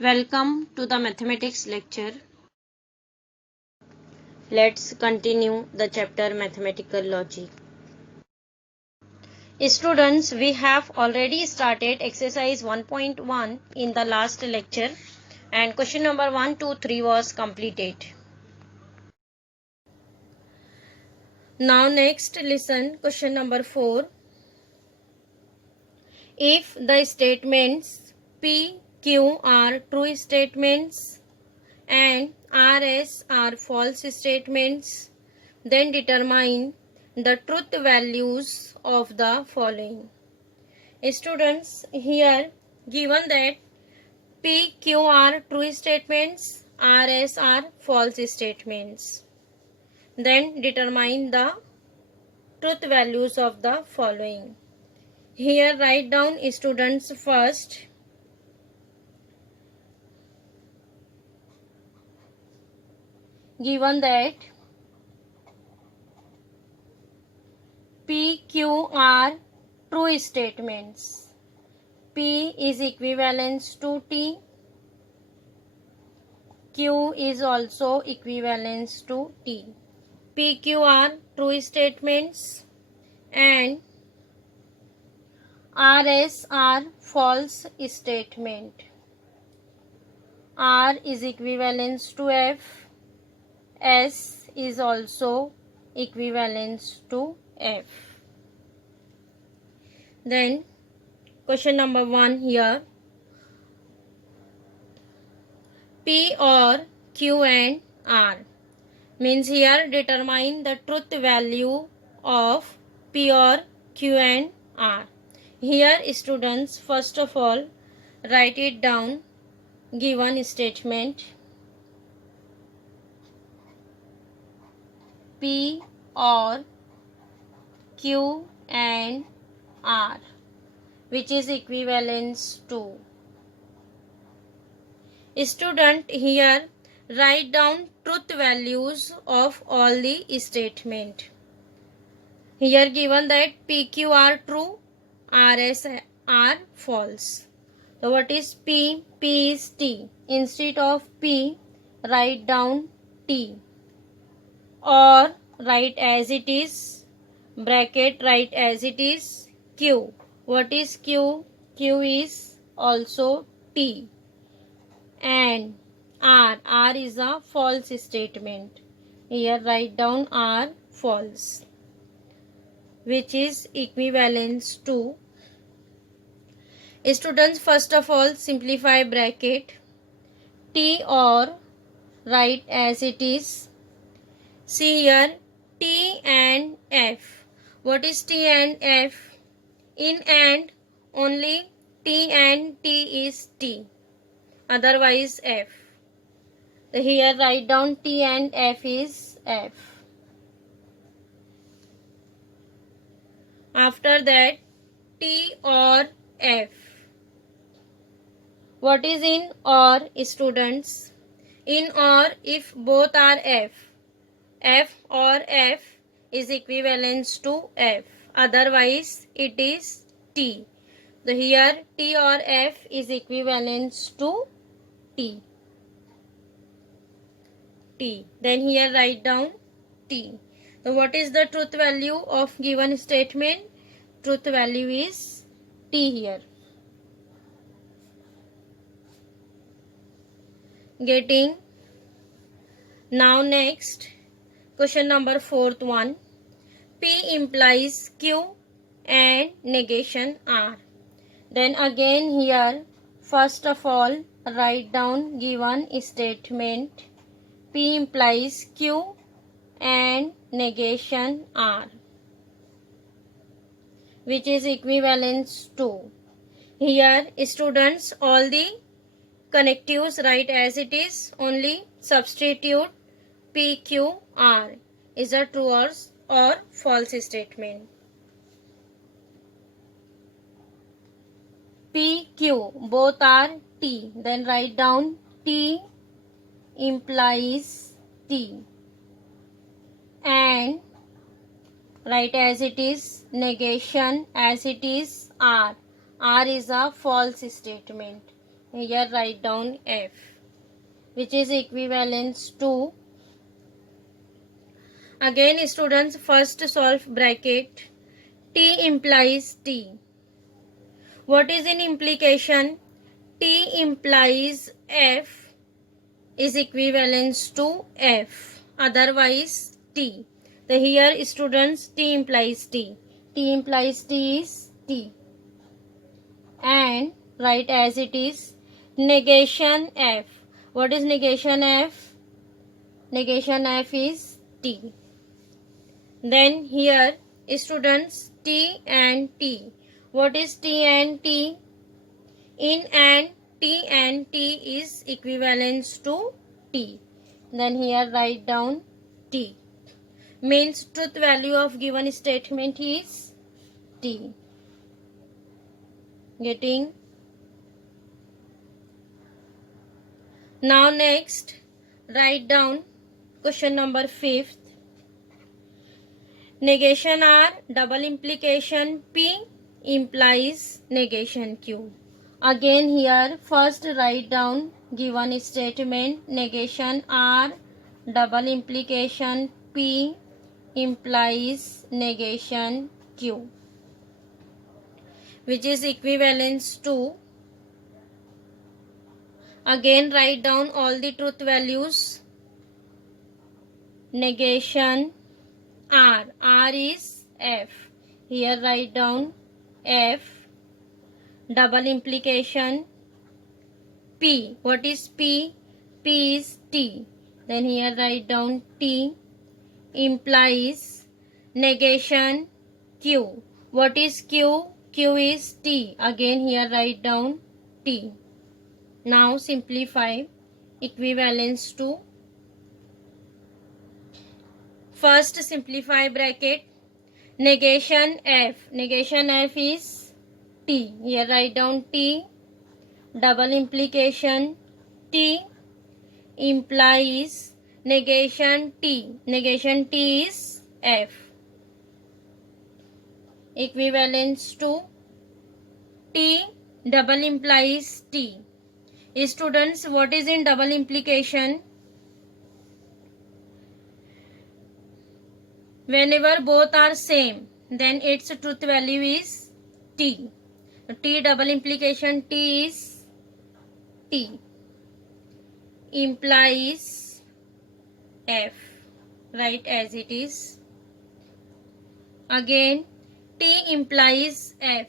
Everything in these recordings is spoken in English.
Welcome to the mathematics lecture. Let's continue the chapter mathematical logic. Students, we have already started exercise 1.1 in the last lecture and question number 1, 2, 3 was completed. Now next listen question number 4. If the statements P, Q are true statements and RS are false statements, then determine the truth values of the following. Students, here given that P, Q are true statements, RS are false statements. Then determine the truth values of the following. Here write down students first. Given that P, Q are true statements. P is equivalent to T. Q is also equivalent to T. P, Q are true statements and RS are false statement. R is equivalent to F. S is also equivalent to F. Then question number 1 here. P or Q and R means here determine the truth value of P or Q and R. Here students first of all write it down given statement P or Q and R which is equivalent to. Student, here write down truth values of all the statement. Here given that PQ are true, RS are false. So what is P? P is T. Instead of P, write down T. Or write as it is, bracket write as it is, Q. What is Q? Q is also T. And R. R is a false statement. Here write down R false, which is equivalent to. Students, first of all simplify bracket. T or write as it is. See here T and F. What is T and F? In and only T and T is T. Otherwise F. So here write down T and F is F. After that T or F. What is in or, students? In or if both are F. F or F is equivalent to F. Otherwise it is T. So here T or F is equivalent to T. T. Then here write down T. So what is the truth value of given statement? Truth value is T here. Getting. Now next question number 4th one. P implies Q and negation R. Then again here first of all write down given statement P implies Q and negation R which is equivalent to. Here students all the connectives write as it is, only substitute PQR is a true or false statement. PQ both are T, then write down T implies T and write as it is, negation as it is R. R is a false statement. Here write down F, which is equivalence to. Again students, first solve bracket. T implies T. What is in implication? T implies F is equivalence to F, otherwise T. So here students, T implies T. T implies T is T. And write as it is. Negation F. What is negation F? Negation F is T. Then here students, T and T. What is T and T? In and T and T is equivalence to T. Then here write down T. Means truth value of given statement is T. Getting? Now next, write down question number 5th. Negation R, double implication P implies negation Q. Again here, first write down given statement. Negation R, double implication P implies negation Q, which is equivalence to. Again write down all the truth values. Negation R. R is F. Here write down F. Double implication P. What is P? P is T. Then here write down T implies negation Q. What is Q? Q is T. Again here write down T. Now simplify. Equivalence to. First simplify bracket. Negation F. Negation F is T. Here write down T. Double implication T implies negation T. Negation T is F. Equivalence to. T double implies T. Students, what is in double implication? Whenever both are same, then its truth value is T. T double implication T is T. Implies F. Write as it is. Again, T implies F.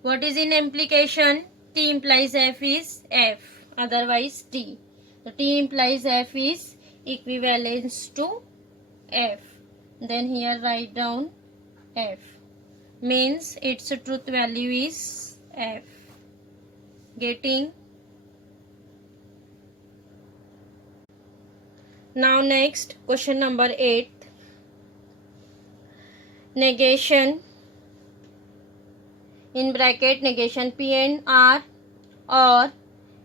What is in implication? T implies F is F, otherwise T. So T implies F is equivalence to F. Then here write down F. Means its truth value is F. Getting? Now next, question number 8. Negation. In bracket, negation P and R, or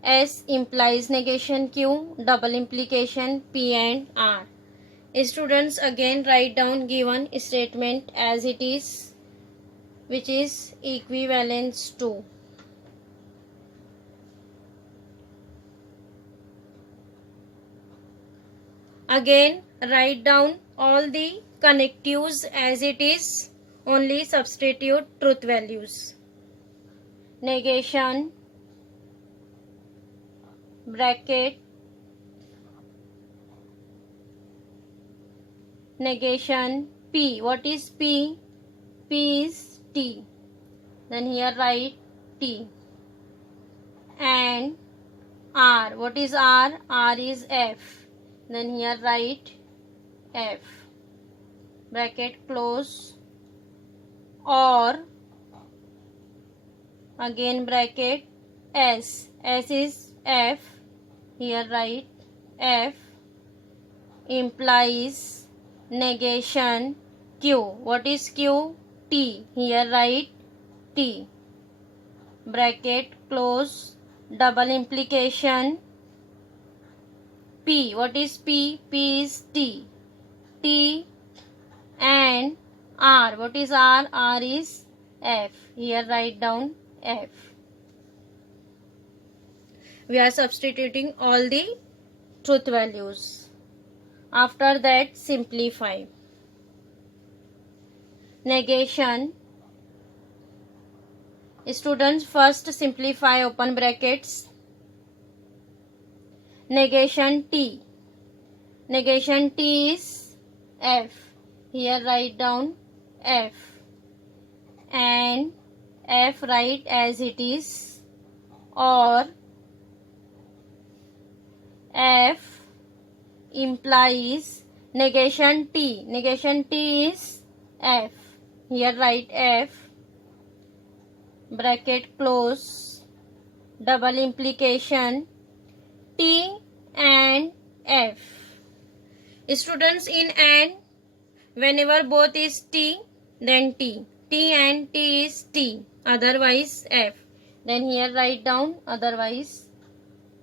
S implies negation Q, double implication P and R. Students, again write down given statement as it is, which is equivalence to. Again write down all the connectives as it is, only substitute truth values. Negation bracket negation P. What is P? P is T. Then here write T. And R. What is R? R is F. Then here write F. Bracket close. Or again bracket S. S is F. Here write F implies negation Q. What is Q? T. Here write T. Bracket close. Double implication P. What is P? P is T. T and R. What is R? R is F. Here write down F. We are substituting all the truth values. After that, simplify. Negation. Students, first simplify open brackets. Negation T. Negation T is F. Here write down F. And F write as it is, or F implies negation T. Negation T is F. Here write F, bracket close, double implication T and F. Students, in and, whenever both is T, then T. T and T is T, otherwise F. Then here write down otherwise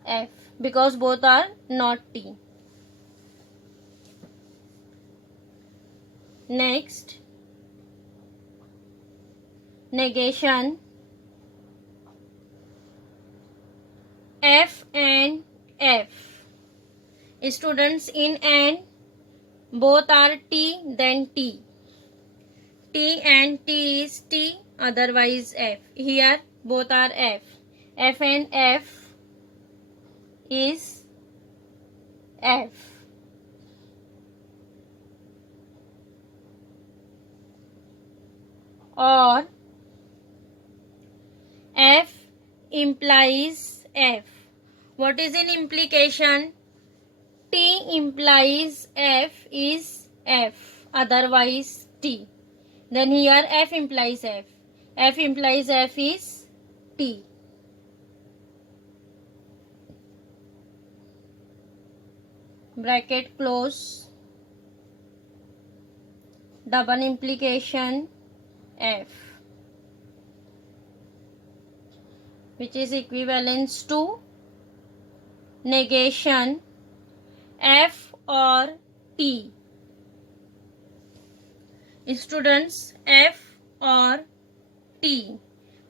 F, because both are not T. Next, negation F and F. Students, in and, both are T, then T. T and T is T, otherwise F. Here both are F. F and F is F. Or F implies F. What is an implication? T implies F is F, otherwise T. Then here F implies F. F implies F is T. Bracket close, double implication F, which is equivalent to negation F or T. Students, F or T.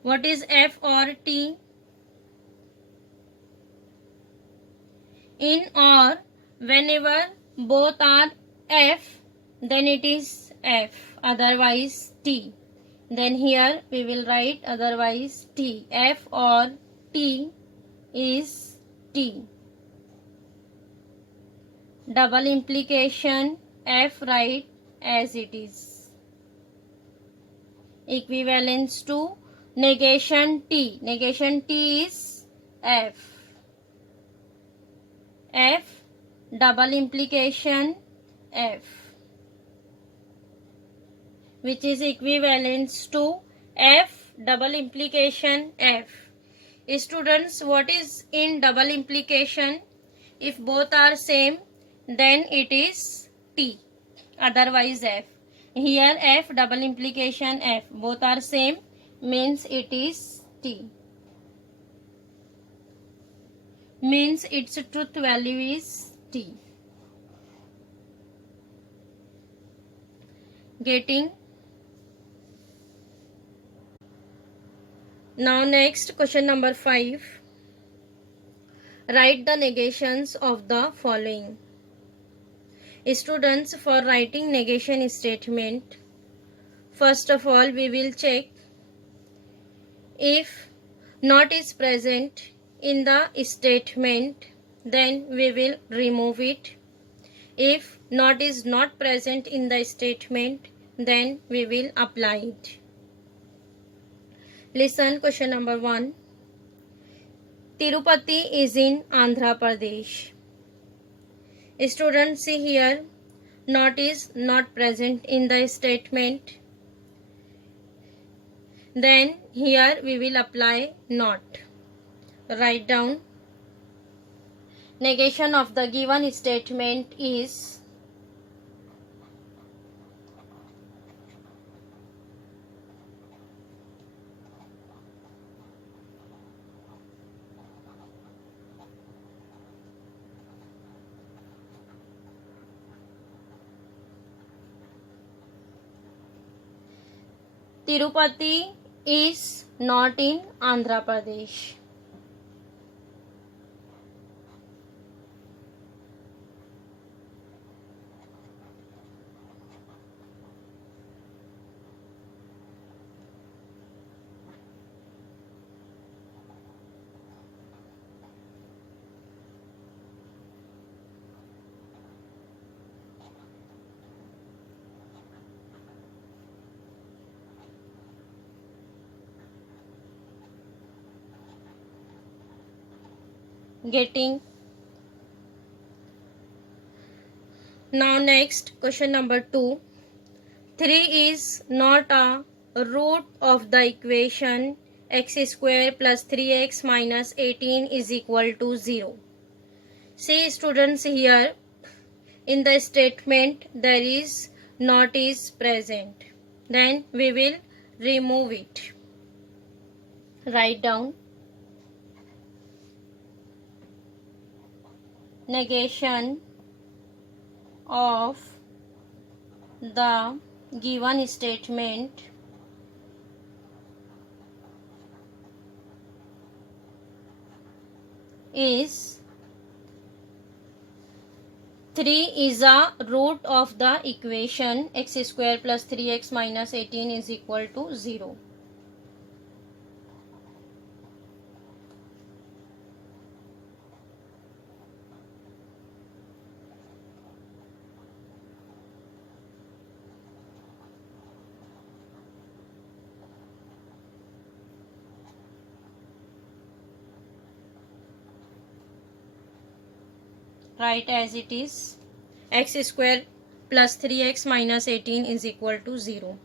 What is F or T? In or whenever both are F, then it is F, otherwise T. Then here we will write otherwise T. F or T is T. Double implication F write as it is. Equivalence to negation T. Negation T is F. F double implication F, which is equivalent to F double implication F. Students, what is in double implication? If both are same, then it is T, otherwise F. Here F double implication F, both are same, means it is T. Means its truth value is T. Getting? Now next, question number 5. Write the negations of the following. Students, for writing negation statement, first of all we will check if not is present in the statement, then we will remove it. If not is not present in the statement, then we will apply it. Listen, question number 1. Tirupati is in Andhra Pradesh. Students, see here, not is not present in the statement. Then here we will apply not. Write down. Negation of the given statement is Tirupati is not in Andhra Pradesh. getting. Now next question number 2. 3 is not a root of the equation x square plus 3x minus 18 is equal to 0. See students, here in the statement there is not is present. Then we will remove it. Write down negation of the given statement is 3 is a root of the equation x square plus 3x minus 18 is equal to 0. Write as it is, x square plus 3x minus 18 is equal to 0.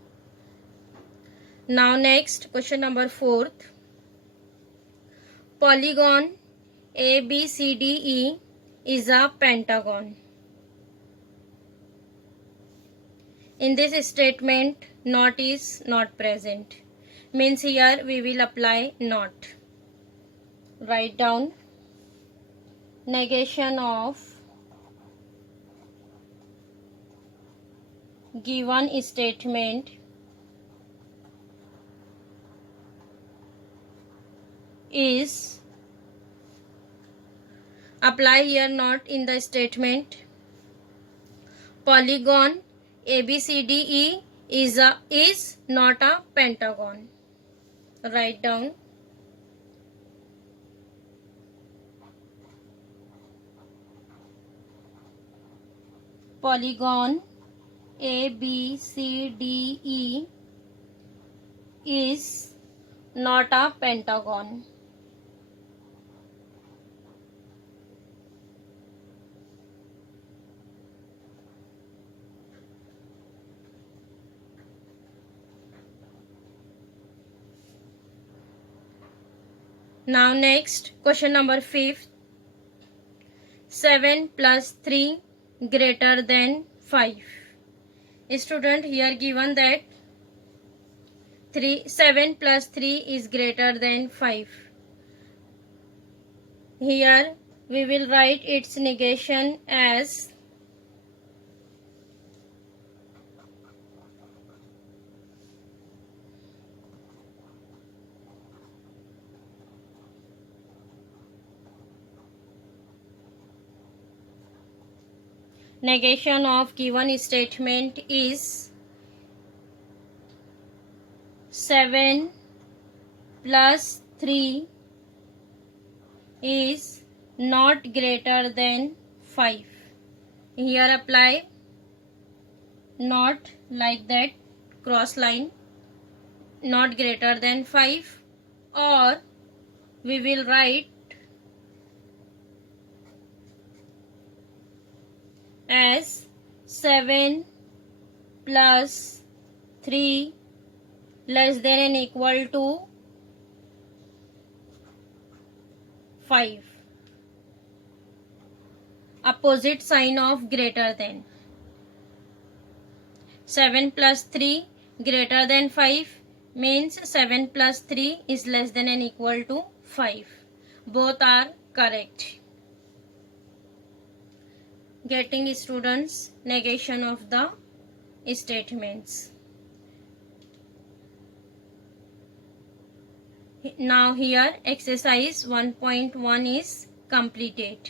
Now next question number 4. Polygon ABCDE is a pentagon. In this statement not is not present, means here we will apply not. Write down negation of given statement is, apply here not in the statement. Polygon ABCDE is not a pentagon. Write down polygon ABCDE is not a pentagon. Now next question number 5. 7 plus 3 greater than 5. Student, here given that 7 plus 3 is greater than 5. Here we will write its negation as negation of given statement is 7 plus 3 is not greater than 5. Here apply not like that, cross line, not greater than 5, or we will write as 7 plus 3 less than and equal to 5. Opposite sign of greater than. 7 plus 3 greater than 5 means 7 plus 3 is less than and equal to 5. Both are correct. Getting students negation of the statements. Now here exercise 1.1 is completed.